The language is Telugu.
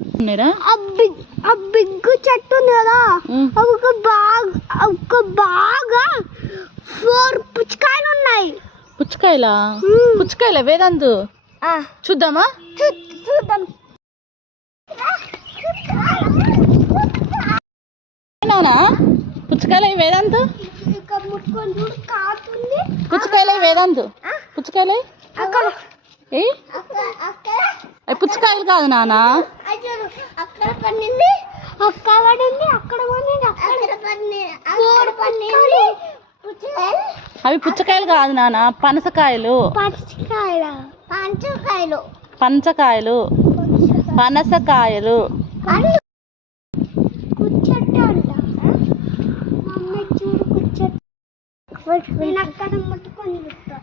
ఆ బిగ్గు చెట్టు ఉంది కదా, ఒక బాగా 4 పుచ్చకాయలు ఉన్నాయి. పుచ్చకాయలా వేదాంతు? చూద్దామా? చూద్దాం. పుచ్చకాయలు వేదాంతు? పుచ్చకాయలు వేదాంతు? పుచ్చకాయలు పుచ్చకాయలు కాదు నాన్న, అక్కడ పడింది, అక్కడ పడింది, అక్కడ పడింది, అక్కడ పడింది. అవి పుచ్చకాయలు కాదు నాన్న, పనసకాయలు. పంచకాయలు పనసకాయలు. కుచ్చట్టు అంట మమ్మీ, చూడు కుచ్చట్టు. నేను అక్కడ ముట్టుకొని చూస్తా.